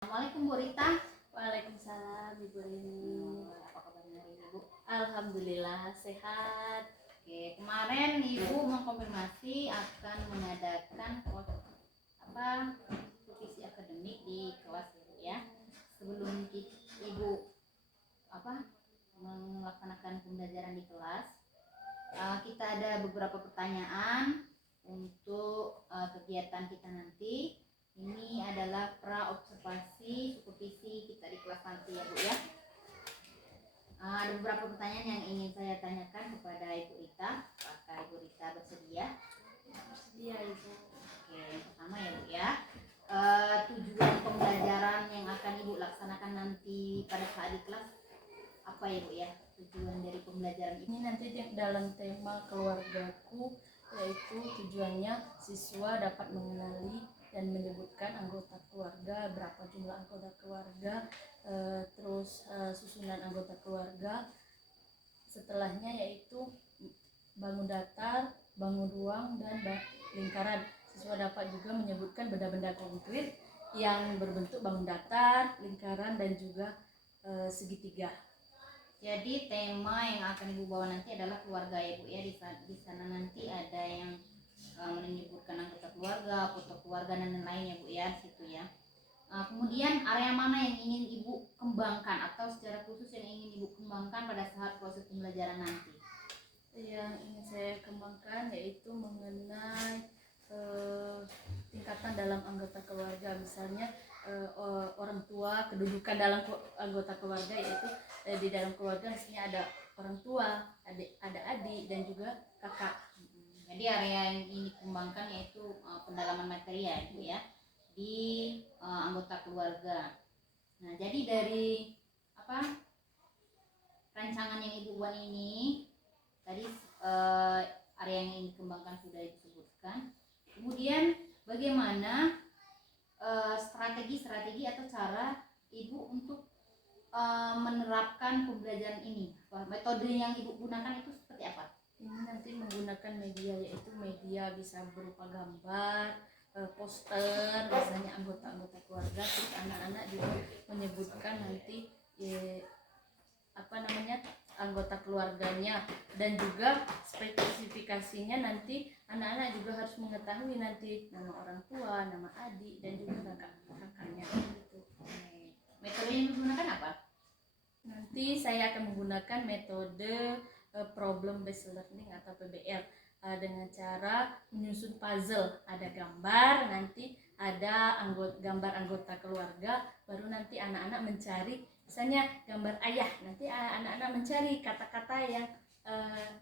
Assalamualaikum Bu Rita. Waalaikumsalam Ibu Rini. Apa kabarnya hari ini Bu? Alhamdulillah sehat. Oke, kemarin Ibu mengkonfirmasi akan mengadakan revisi akademik di kelas Ibu ya. Sebelum Ibu melaksanakan pembelajaran di kelas, kita ada beberapa pertanyaan untuk kegiatan kita nanti. Ini adalah pra-observasi supervisi kita di kelas nanti ya Bu ya. Ada beberapa pertanyaan yang ingin saya tanyakan kepada Ibu Rita. Apakah Ibu Rita bersedia? Bersedia Ibu. Oke, yang pertama ya Bu ya. Tujuan pembelajaran yang akan Ibu laksanakan nanti pada saat di kelas apa ya Bu ya? Tujuan dari pembelajaran Ini nanti dalam tema keluargaku, yaitu tujuannya siswa dapat mengenali dan menyebutkan anggota keluarga, berapa jumlah anggota keluarga, terus susunan anggota keluarga. Setelahnya yaitu bangun datar, bangun ruang, dan lingkaran. Siswa dapat juga menyebutkan benda-benda konkret yang berbentuk bangun datar, lingkaran, dan juga segitiga. Jadi tema yang akan Ibu bawa nanti adalah keluarga ya Bu ya. Di sana nanti ada yang menyebutkan anggota keluarga, foto keluarga dan lain-lain ya Bu ya, situ ya. Kemudian area mana yang ingin Ibu kembangkan atau secara khusus yang ingin Ibu kembangkan pada saat proses pembelajaran nanti? Yang ingin saya kembangkan yaitu mengenai tingkatan dalam anggota keluarga, misalnya orang tua, kedudukan dalam anggota keluarga, yaitu di dalam keluarga misalnya ada orang tua, ada adik dan juga kakak. Jadi area yang ingin dikembangkan yaitu pendalaman materi ya Bu ya di anggota keluarga. Nah, jadi dari rancangan yang Ibu buat ini tadi area yang ingin dikembangkan sudah disebutkan. Kemudian bagaimana strategi atau cara Ibu untuk menerapkan pembelajaran ini? Metode yang Ibu gunakan itu seperti apa? Ini nanti menggunakan media, yaitu media bisa berupa gambar, poster, misalnya anggota-anggota keluarga, terus anak-anak juga menyebutkan nanti anggota keluarganya, dan juga spesifikasinya nanti anak-anak juga harus mengetahui nanti nama orang tua, nama adik, dan juga kakaknya gitu. Metode yang digunakan apa? Nanti saya akan menggunakan metode problem based learning atau PBL dengan cara menyusun puzzle. Ada gambar, nanti ada gambar anggota keluarga, baru nanti anak-anak mencari misalnya gambar ayah, nanti anak-anak mencari kata-kata yang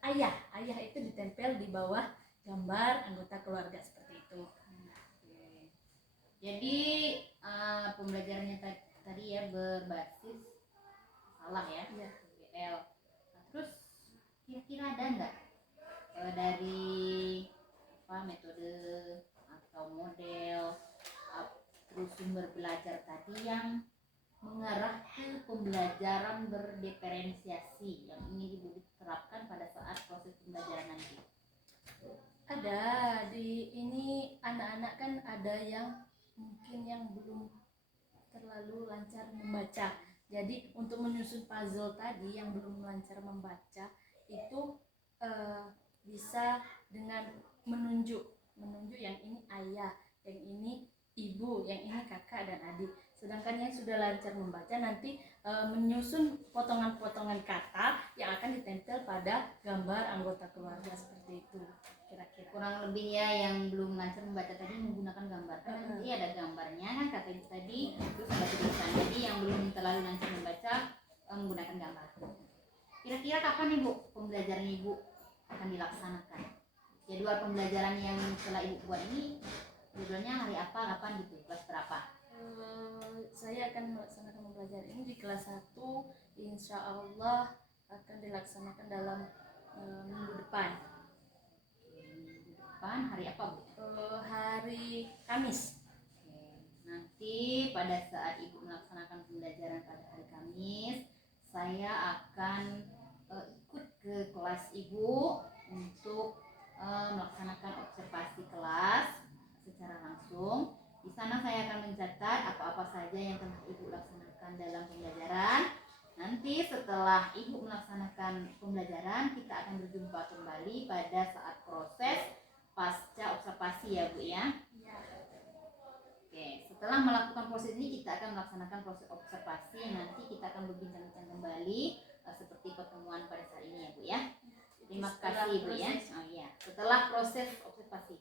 ayah itu ditempel di bawah gambar anggota keluarga, seperti itu. Jadi pembelajarannya tadi ya berbasis salah ya, PBL. Terus kira-kira ada nggak dari metode atau model terus sumber belajar tadi yang mengarah ke pembelajaran berdiferensiasi yang ingin Ibu terapkan pada saat proses pembelajaran nanti? Ada di ini anak-anak kan ada yang mungkin yang belum terlalu lancar membaca. Jadi untuk menyusun puzzle tadi yang belum lancar membaca itu bisa dengan menunjuk yang ini ayah, yang ini ibu, yang ini kakak dan adik. Sedangkan yang sudah lancar membaca nanti menyusun potongan-potongan kata yang akan ditempel pada gambar anggota keluarga, seperti itu kira-kira. Kurang lebih ya, yang belum lancar membaca tadi menggunakan gambar. Nanti ada gambarnya kan katanya tadi, terus ada tulisan. Jadi yang belum terlalu lancar membaca menggunakan gambar. Kira-kira kapan Ibu pembelajaran Ibu akan dilaksanakan? Jadwal pembelajaran yang setelah Ibu buat ini jadwalnya hari apa, kapan gitu, kelas berapa? Saya akan melaksanakan pembelajaran ini di kelas 1, insya Allah akan dilaksanakan dalam minggu depan. Minggu depan hari apa Bu? Hari Kamis. Nanti pada saat Ibu melaksanakan pembelajaran pada hari Kamis, saya akan ikut ke kelas Ibu untuk melaksanakan observasi kelas secara langsung. Di sana saya akan mencatat apa-apa saja yang telah Ibu laksanakan dalam pembelajaran. Nanti setelah Ibu melaksanakan pembelajaran, kita akan berjumpa kembali pada saat proses pasca observasi ya Bu ya. Oke, setelah melakukan proses ini kita akan melaksanakan proses observasi. Nanti kita akan berbincang-bincang kembali seperti pertemuan pada saat ini ya Bu ya. Terima kasih Bu ya. Oh iya, setelah proses observasi.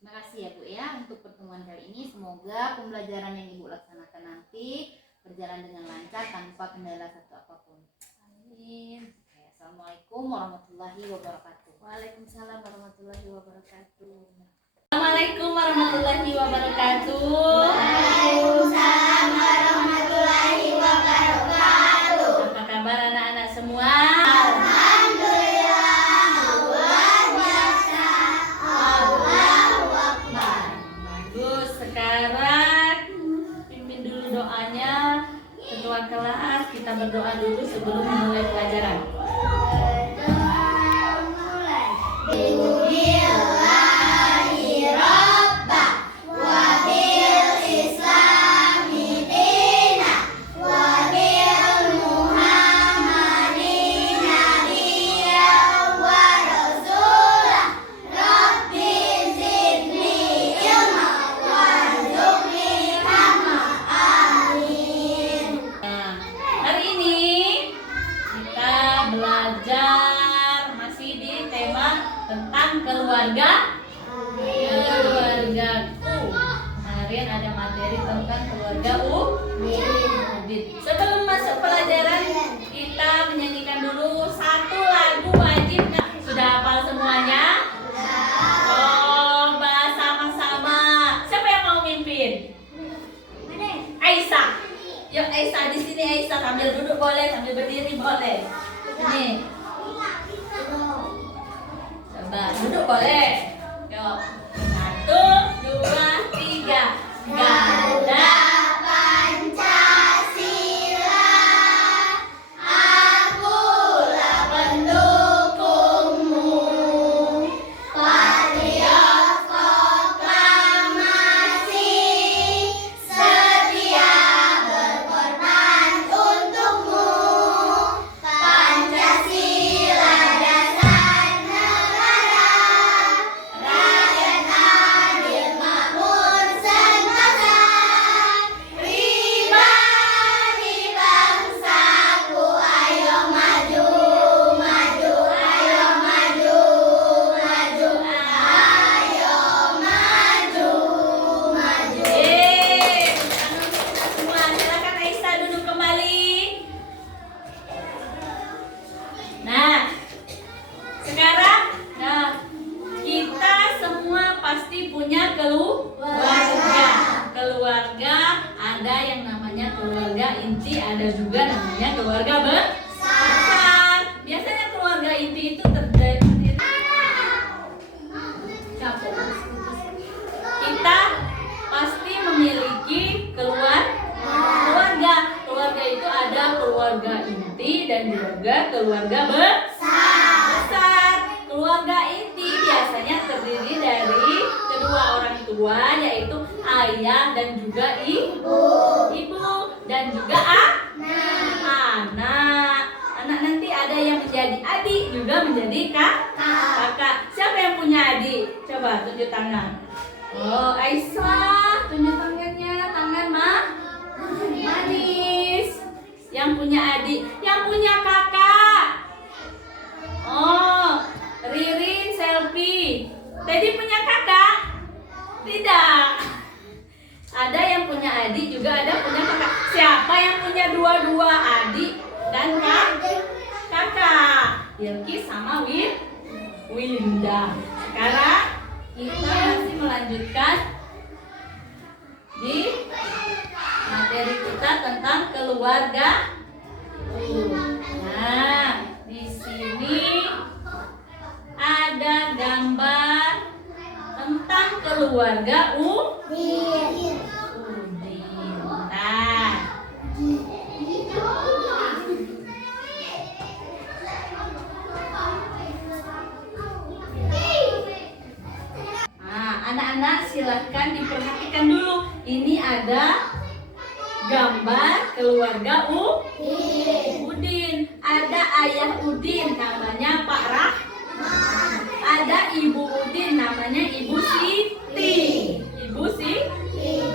Terima kasih ya Bu ya untuk pertemuan kali ini. Semoga pembelajaran yang Ibu laksanakan nanti berjalan dengan lancar tanpa kendala satu apapun. Amin. Assalamualaikum warahmatullahi wabarakatuh. Waalaikumsalam warahmatullahi wabarakatuh. Assalamualaikum warahmatullahi wabarakatuh. Waalaikumsalam warahmatullahi wabarakatuh. Apa kabar anak-anak semua? Alhamdulillah, luar biasa. Allahu Akbar. Bagus, sekarang pimpin dulu doanya. Ketua kelas, kita berdoa dulu sebelum memulai pelajaran. Berdoa mulai. Bismillahi Rabbah wa bil Islami dina wa bil Muhammadin nabiyya wa rasulah. Rabbi zidni ilma warzuqni fahma. Amin. Nah, hari ini kita belajar masih di tema tentang keluargaku. Kemarin ada materi tentang keluarga Udin. Sebelum masuk pelajaran, kita menyanyikan dulu satu lagu wajib. Sudah hafal semuanya? Coba sama-sama. Siapa yang mau mimpin? Aisyah. Yuk Aisyah, di sini Aisyah, sambil duduk boleh, sambil berdiri boleh. Ini. Coba duduk boleh. Yuk. 1, 2, 3. Ganda Pancasila, akulah pendukungmu. Patriot proklamasi, setia berkorban untukmu. Pancasila dasar negara, rakyat adil makmur sentosa. Pribadi bangsaku, ayo maju, maju, ayo maju, maju, ayo maju, maju. Semua silakan Aisyah duduk kembali. Nah, sekarang kita semua pasti punya keluarga. Keluarga ada yang namanya keluarga inti, ada juga namanya keluarga besar. Biasanya keluarga inti itu terdiri. Kita pasti memiliki keluarga. Keluarga itu ada keluarga inti dan juga keluarga besar. Keluarga inti biasanya terdiri dari kedua orang tua, yaitu ayah dan juga ibu dan juga anak. Anak nanti ada yang menjadi adik, juga menjadi kakak. Siapa yang punya adik? Coba tunjuk tangan. Oh, Aisyah, tunjuk tangannya. Tangan manis. Yang punya adik, yang punya kakak. Oh, Ririn selfie. Teddy punya kakak? Tidak. Ada yang punya adik, juga ada punya kakak. Siapa yang punya dua-dua adik dan kakak? Yelki sama Winda. Sekarang kita masih melanjutkan di materi kita tentang keluarga. Nah, di sini ada gambar tentang keluarga Udin. Nah, anak-anak silahkan diperhatikan dulu. luar keluarga Udin. Ada ayah Udin namanya Pak Rahman. Ada ibu Udin namanya Ibu Siti.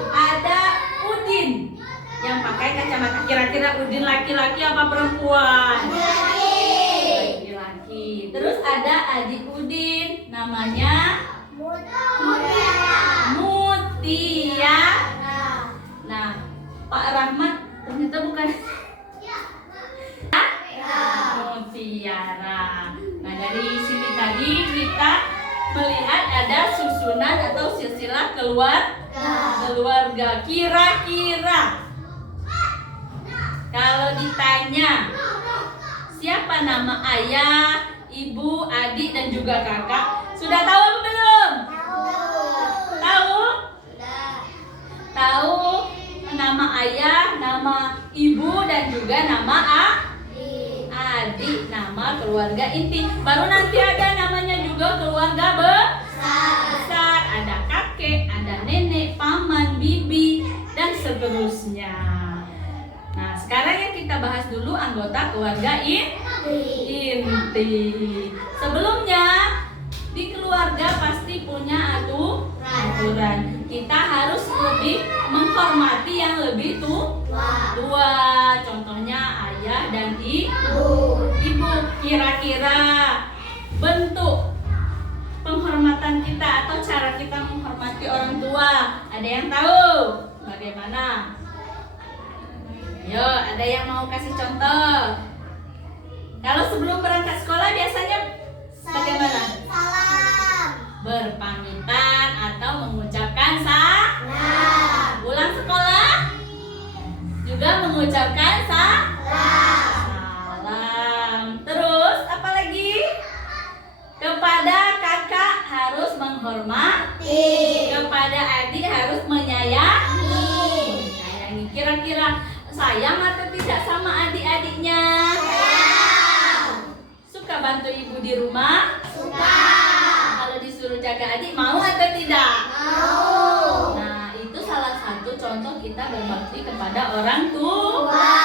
Ada Udin yang pakai kacamata. Kira-kira Udin laki-laki apa perempuan? Laki-laki. Terus ada adik Udin namanya Mutiara. Nah, Pak Rahmat ternyata bukan Mutiara. Nah, dari sini tadi kita melihat ada susunan atau silsilah keluarga. Kira-kira kalau ditanya siapa nama ayah, ibu, adik, dan juga kakak, sudah tahu apa belum? Tahu nama ayah, nama ibu, dan juga nama adik, nama keluarga inti. Baru nanti ada namanya juga keluarga besar. Ada kakek, ada nenek, paman, bibi, dan seterusnya. Nah, sekarang yang kita bahas dulu anggota keluarga inti. Sebelumnya di keluarga pasti punya aturan. Kita harus lebih menghormati yang lebih tua. Contohnya ayah dan ibu. Kira-kira bentuk penghormatan kita atau cara kita menghormati orang tua, ada yang tahu bagaimana? Yo, ada yang mau kasih contoh? Kalau sebelum berangkat sekolah biasanya bagaimana? Berpamitan atau mengucapkan salam. Pulang sekolah juga mengucapkan salam. Terus apa lagi? Kepada kakak harus menghormati. Kepada adik harus menyayangi. Kira-kira sayang atau tidak sama adik-adiknya? Suka bantu ibu di rumah? Suka. Kalau disuruh jaga adik mau atau tidak? Mau. Nah, itu salah satu contoh kita berbakti kepada orang tua.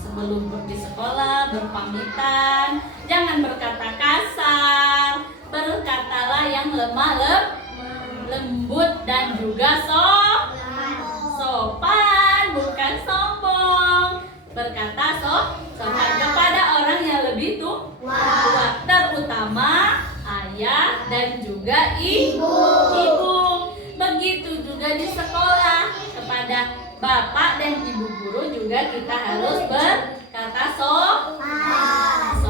Sebelum pergi sekolah, berpamitan, jangan berkata kasar, berkatalah yang lemah lembut dan juga sopan, bukan sombong. Berkata sopan kepada orang yang lebih tua, terutama ayah dan juga ibu. Begitu juga di sekolah, kepada bapak dan ibu guru juga kita harus berkata sopan.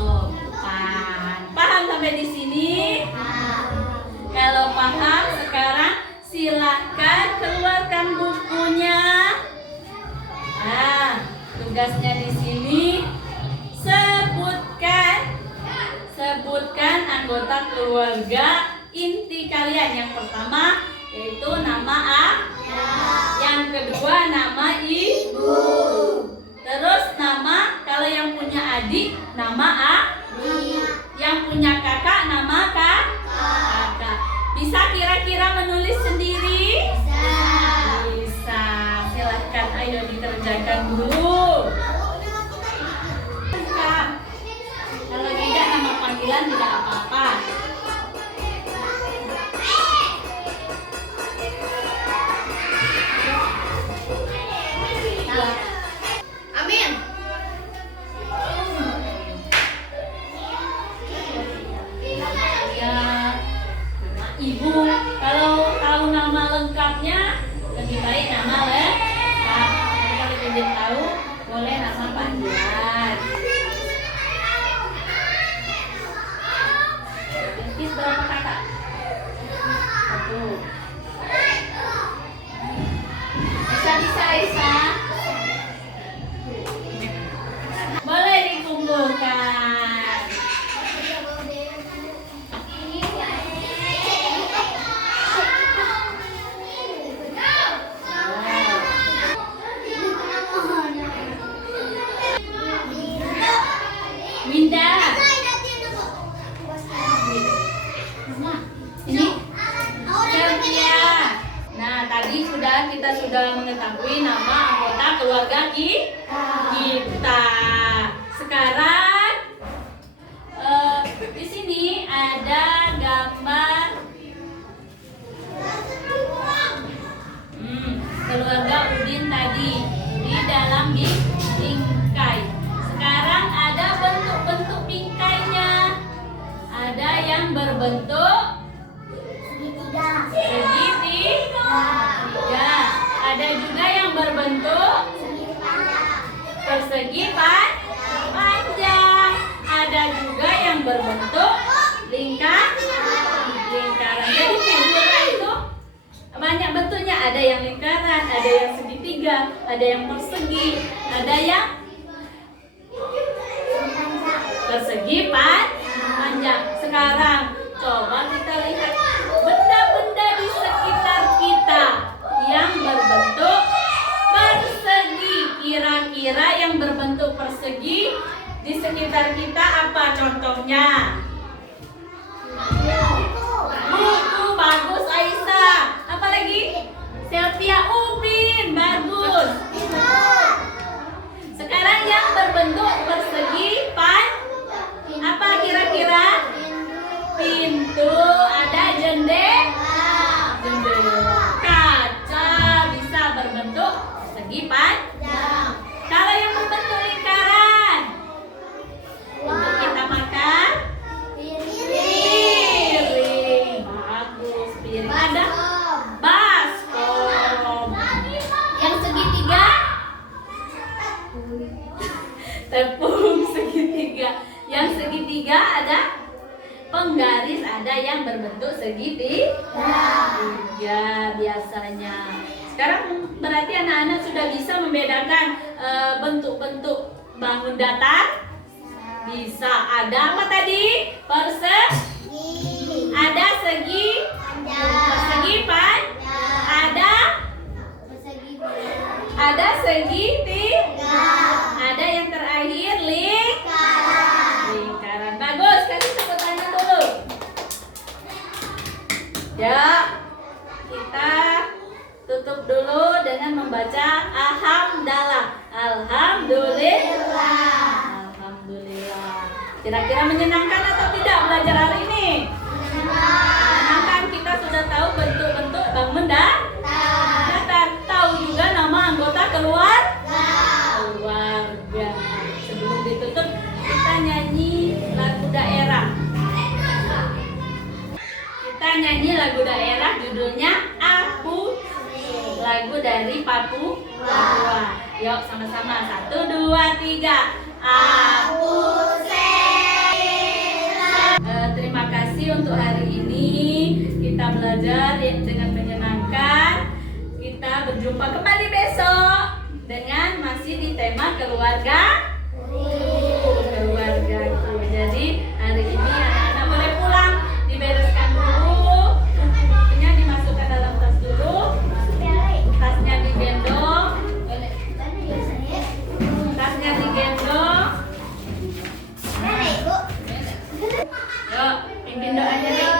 Paham sampai di sini? Kalau paham, sekarang silahkan keluarkan bukunya. Nah, tugasnya di sini sebutkan anggota keluarga inti kalian. Yang pertama yaitu nama yang kedua nama ibu. Terus nama, kalau yang punya adik nama yang punya kakak nama kakak. Bisa kira-kira menulis sendiri? Bisa. Silahkan, ayo dikerjakan dulu. Kalau tidak nama panggilan tidak apa-apa. Amin. Ibu, kalau tahu nama lengkapnya lebih baik nama lengkap. Kalau tidak tahu boleh nama panggilan. Is berapa kakak? 1. Bisa Isa. Boleh dikumpulkan. Winda. Ini Sylvia. Nah, tadi kita sudah mengetahui nama keluarga kita. Sekarang di sini ada gambar keluarga Udin tadi di dalam bingkai. Sekarang ada bentuk-bentuk bingkainya. Ada yang berbentuk segitiga. Ada juga yang berbentuk persegi panjang. Ada juga yang berbentuk lingkaran. Jadi figura itu banyak bentuknya. Ada yang lingkaran, ada yang segitiga, ada yang persegi, ada yang persegi panjang. Sekarang coba kita lihat benda-benda di sekitar kita yang berbentuk persegi. Kira-kira yang berbentuk persegi di sekitar kita apa contohnya? Buku, bagus Aisyah. Apa lagi? Selvia Ubin, bagus. Sekarang yang berbentuk persegi apa kira-kira? Pintu, ada jendela, kaca bisa berbentuk segi panjang. Kalau yang berbentuk lingkaran, untuk kita makan, piring, bagus. Piring ada baskom. Yang segitiga, tepung segitiga. Yang segitiga ada penggaris, ada yang berbentuk segitiga biasanya. Sekarang berarti anak-anak sudah bisa membedakan bentuk-bentuk bangun datar. Bisa. Ada apa tadi? Persegi. Ada segi. Persegi ada segitiga. Ada yang terakhir lingkaran. Bagus. Kasih tepuk tangan dulu. Ya, kita tutup dulu dengan membaca alhamdulillah. Alhamdulillah. Kira-kira menyenangkan atau tidak belajar hari ini? Menyenangkan. Kita sudah tahu bentuk-bentuk bangun datar. Tahu juga nama anggota keluarga. Sebelum ditutup, kita nyanyi lagu daerah. Kita nyanyi lagu daerah, judulnya Aku. Lagu dari Papua. Yuk sama-sama. 1, 2, 3. Aku terima kasih untuk hari ini. Kita belajar dengan menyenangkan. Kita berjumpa kembali besok dengan masih di tema keluargaku. Jadi hari ini anak-anak boleh pulang, dibereskan dulu, bukunya dimasukkan dalam tas dulu, tasnya digendong, Yuk, pimpin doanya nih.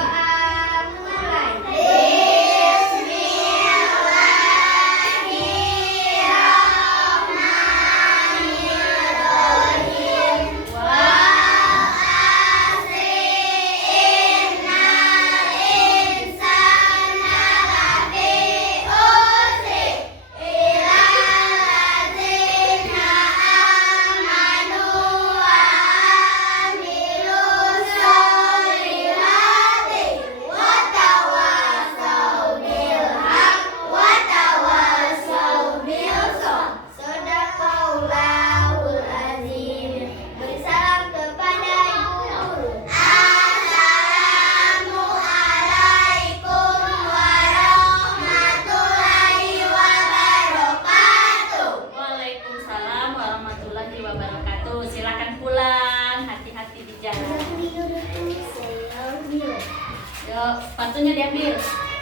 Sepatunya diambil.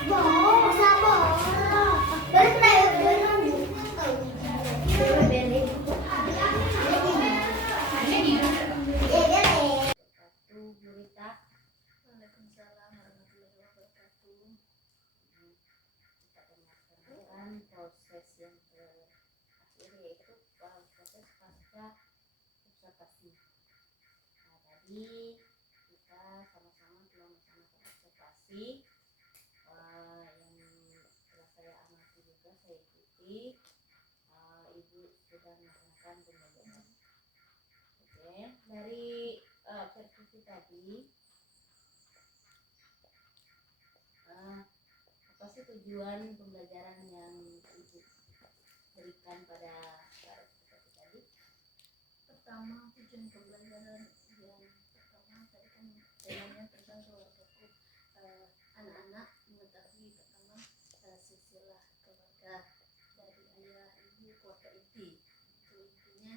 Waalaikumsalam warahmatullahi wabarakatuh. Kita dengarkan proses yang terakhir, yaitu membaca observasi. Nah, tadi kita sama-sama telah melaksanakan observasi yang telah saya amati juga, saya ikuti. Ibu sudah melaksanakan pembelajaran. Oke, dari observasi tadi, apa sih tujuan pembelajaran yang ibu berikan pada observasi tadi? Pertama, tujuan pembelajaran yang pertama tadi kan temanya tentang keluargaku. Anak-anak mengetahui pertama silsilah keluarga dari ayah, ibu, keluarga inti. Itu intinya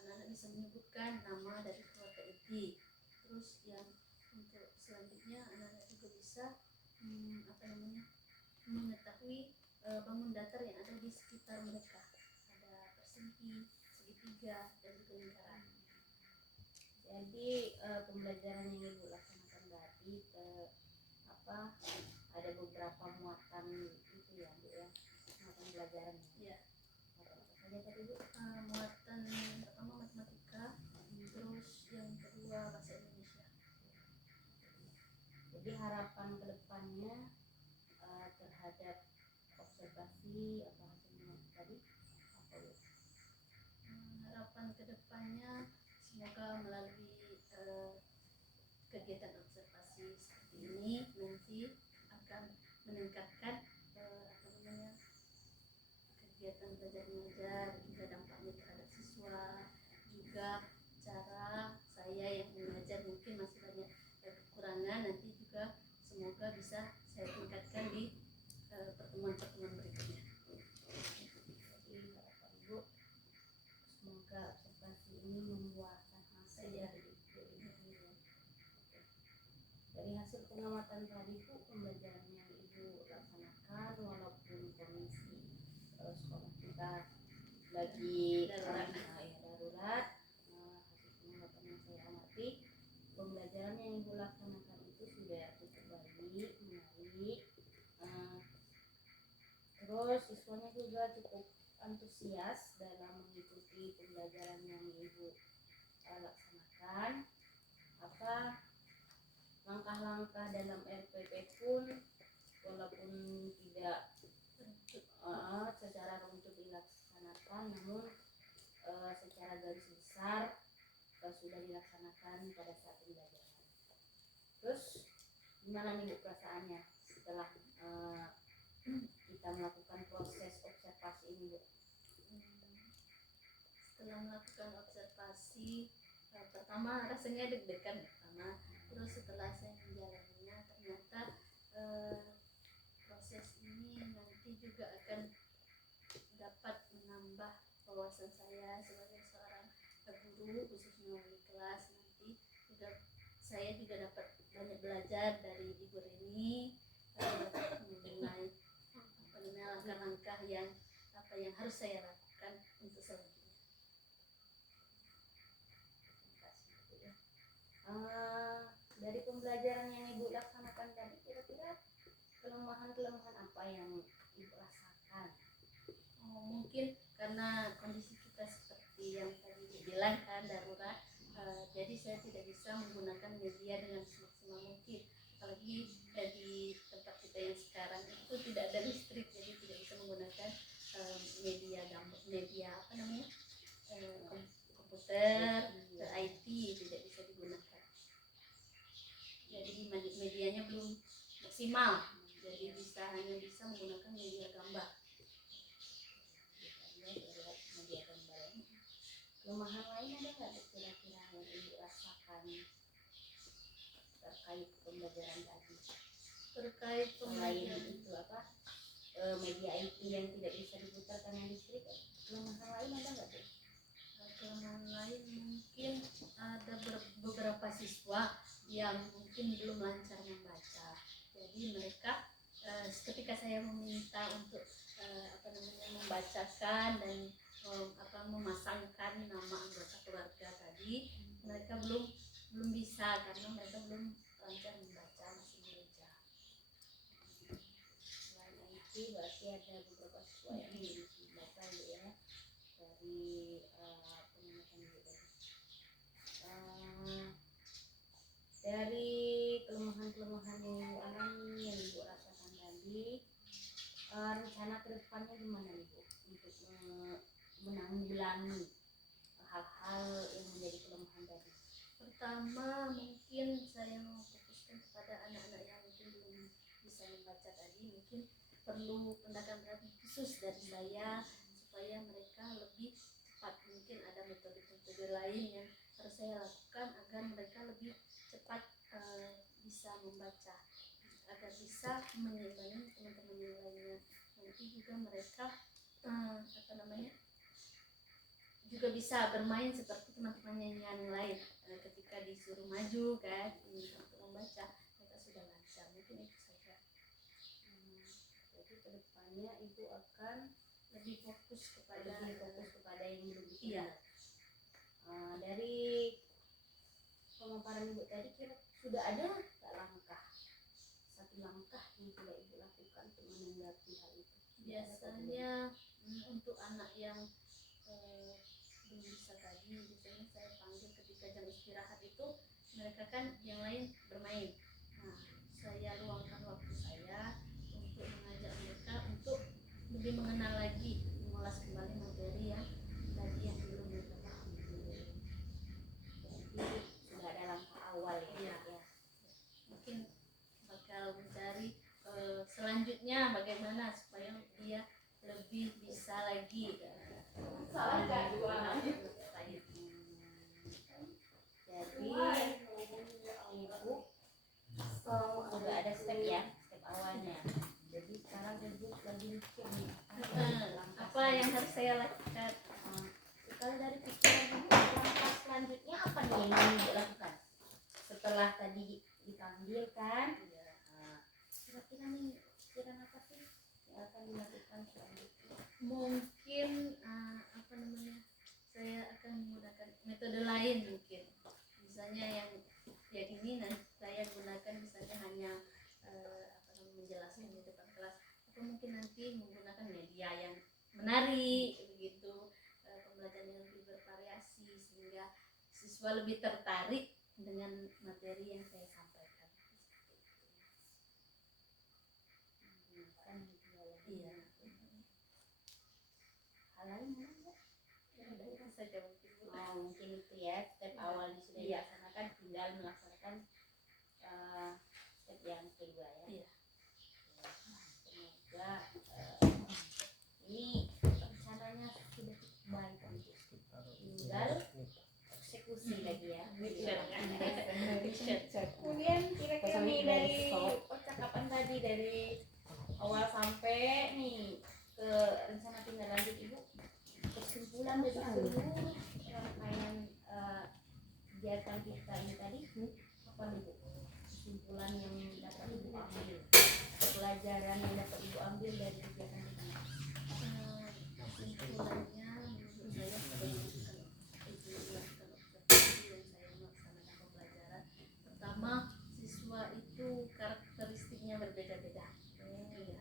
anak-anak bisa menyebutkan nama dari keluarga inti. Terus yang untuk selanjutnya anak-anak juga bisa mengetahui bangun datar yang ada di sekitar mereka. Ada persegi, segitiga, dan juga lingkaran. Jadi pembelajaran yang ibu laksanakan tadi ada beberapa muatan itu ya bu ya, muatan pelajaran Ya. Muatan apa saja tadi bu? Muatan pertama matematika, terus yang kedua bahasa Indonesia. Jadi harapan kedepannya terhadap observasi apa hasilnya tadi apa bu? Harapan kedepannya semoga melalui kegiatan observasi seperti ini nanti akan meningkatkan kegiatan belajar mengajar, juga dampaknya terhadap siswa, juga cara saya yang mengajar mungkin masih banyak kekurangan, nanti juga semoga bisa saya tingkatkan di pertemuan-pertemuan berikutnya. Jadi harapan ibu semoga observasi ini membuahkan hasil Iya. Dari hasil pengamatan tadi bu, pembelajaran yang ibu laksanakan walaupun kondisi sekolah kita lagi darurat, hasil pengamatan yang saya amati, pembelajaran yang ibu laksanakan itu sudah cukup baik, menarik. Terus siswanya juga cukup antusias dalam mengikuti pembelajaran yang ibu laksanakan. Langkah-langkah dalam RPP pun walaupun tidak secara runtut dilaksanakan, namun secara garis besar sudah dilaksanakan pada saat pembelajaran. Terus gimana nih bu perasaannya setelah kita melakukan proses observasi ini bu? Setelah melakukan observasi, pertama rasanya deg-degan pertama, terus setelah saya menjalaninya ternyata proses ini nanti juga akan dapat menambah wawasan saya sebagai seorang guru, khususnya wali kelas. Nanti juga saya juga dapat banyak belajar dari Ibu Reni mengenai langkah-langkah yang harus saya lakukan untuk selanjutnya. Dari pembelajaran yang ibu laksanakan tadi, kira-kira kelemahan-kelemahan apa yang ibu rasakan? Mungkin karena kondisi kita seperti yang tadi dibilang kan darurat, jadi saya tidak bisa menggunakan media dengan semaksimal mungkin. Apalagi di tempat kita yang sekarang itu tidak ada listrik, jadi tidak bisa menggunakan media komputer, IT tidak bisa digunakan. Jadi medianya belum maksimal, jadi hanya bisa menggunakan media gambar. Kelemahan lain ada nggak kira-kira yang ibu rasakan terkait pembelajaran tadi? Terkait Selain itu media IT yang tidak bisa diputar karena listrik, kelemahan lain ada nggak bu? Kelemahan lain mungkin ada beberapa siswa yang mungkin belum lancar membaca. Jadi mereka ketika saya meminta untuk membacakan dan memasangkan nama anggota keluarga tadi, mereka belum bisa karena mereka belum lancar membaca, masih belajar. Selain IT berarti ada beberapa siswa yang belum bisa membaca ya, dari Dari kelemahan-kelemahan yang Ibu alami, yang Ibu rasakan tadi, rencana kedepannya gimana Ibu untuk menanggulangi hal-hal yang menjadi kelemahan tadi? Pertama mungkin saya mau fokuskan kepada anak-anak yang mungkin belum bisa membaca tadi, mungkin perlu pendekatan khusus dari saya supaya mereka lebih cepat. Mungkin ada metode-metode lain yang harus saya lakukan agar mereka lebih cepat bisa membaca, agar bisa mengimbangi teman-teman yang lainnya. Nanti juga mereka juga bisa bermain seperti teman-teman yang lain. Ketika disuruh maju kan untuk membaca, mereka sudah lancar. Mungkin itu saja. Jadi kedepannya Ibu akan Lebih fokus kepada yang belum bisa. Iya. Dari pemaparan Ibu tadi, sudah ada nggak satu langkah yang sudah Ibu lakukan untuk menanggapi hal itu? Biasanya untuk anak yang belum bisa tadi, biasanya saya panggil ketika jam istirahat itu, mereka kan yang lain bermain. Nah, saya luangkan waktu saya untuk mengajak mereka untuk lebih mengenal lagi, mengulas kembali materi yang tadi yang belum mereka pahami. Jadi sudah ada langkah awal ya. Iya. Mungkin bakal mencari selanjutnya bagaimana supaya dia lebih bisa lagi. Jadi Ibu sudah ada step awalnya. Jadi sekarang Ibu lagi mikir nih, Apa yang harus saya lakukan? kalau dari pikiran Ibu, langkah selanjutnya apa nih yang ingin Ibu lakukan setelah tadi dipanggil kan? Kira-kira nih pikiran apa sih yang akan dilakukan selanjutnya? Mungkin saya akan menggunakan metode lain mungkin. Misalnya yang ini nanti saya gunakan misalnya hanya menjelaskan di depan kelas, atau mungkin nanti menggunakan media yang menarik begitu, pembelajaran yang lebih bervariasi sehingga siswa lebih tertarik dengan materi yang saya sampaikan. Iya. Hal lain mana? Itu saja mungkin. Mungkin itu ya step awal sudah dilaksanakan, tinggal melaksanakan step yang kedua ya. Iya. Semoga ini rencananya sudah cukup baik, tinggal eksekusi lagi ya. Kemudian kira-kira nih dari percakapan tadi, dari awal sampai nih ke rencana tindak lanjut Ibu, kesimpulan dari seluruh rangkaian kegiatan kita ini tadi apa nih Bu? Kesimpulan yang dapat Ibu ambil, pelajaran yang dapat Ibu ambil dari kegiatan ini. Kesimpulannya menurut saya sebagai Ibu melakukan observasi dan saya melaksanakan pembelajaran. Pertama, siswa itu karakteristiknya berbeda-beda. Iya.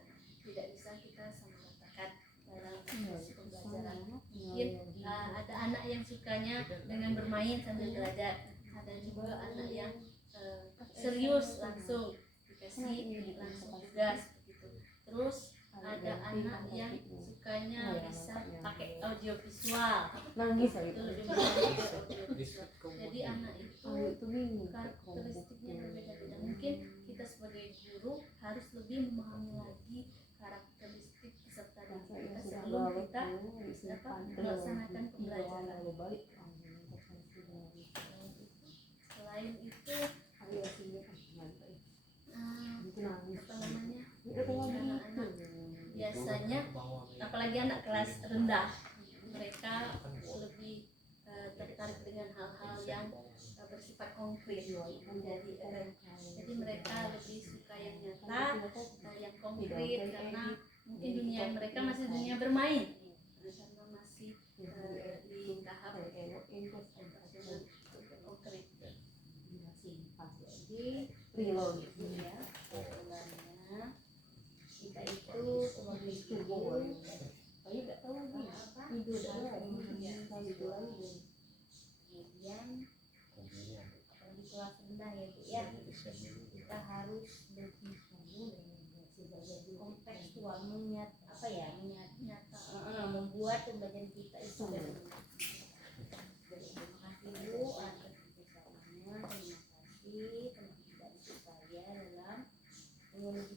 Tidak bisa kita samaratakan dalam proses pembelajaran. Mungkin ada anak yang sukanya dengan bermain sambil belajar, ada juga anak yang serius langsung dikasih langsung tugas begitu. Terus ada anak yang sukanya bisa pakai audio visual, itu lebih menarik ke audio visual. Jadi anak itu karakteristiknya berbeda-beda. Mungkin kita sebagai guru harus lebih memahami lagi karakteristik peserta didik kita sebelum kita melaksanakan pembelajaran. Selain itu anak-anak biasanya, apalagi anak kelas rendah, mereka lebih tertarik dengan hal-hal yang bersifat konkret. Jadi mereka lebih suka yang nyata, yang konkret, karena mungkin dunia mereka masih dunia bermain, karena masih di tahap konkret. Jadi Ibu ya, kesimpulannya kita itu sebagai guru nggak tahu kemudian apalagi kelas rendah ya Bu ya. Kita harus lebih kontekstual, membuat pembelajaran kita itu lebih. Terima kasih Bu atas kebersamaannya. Terima kasih teman-teman saya dalam menguji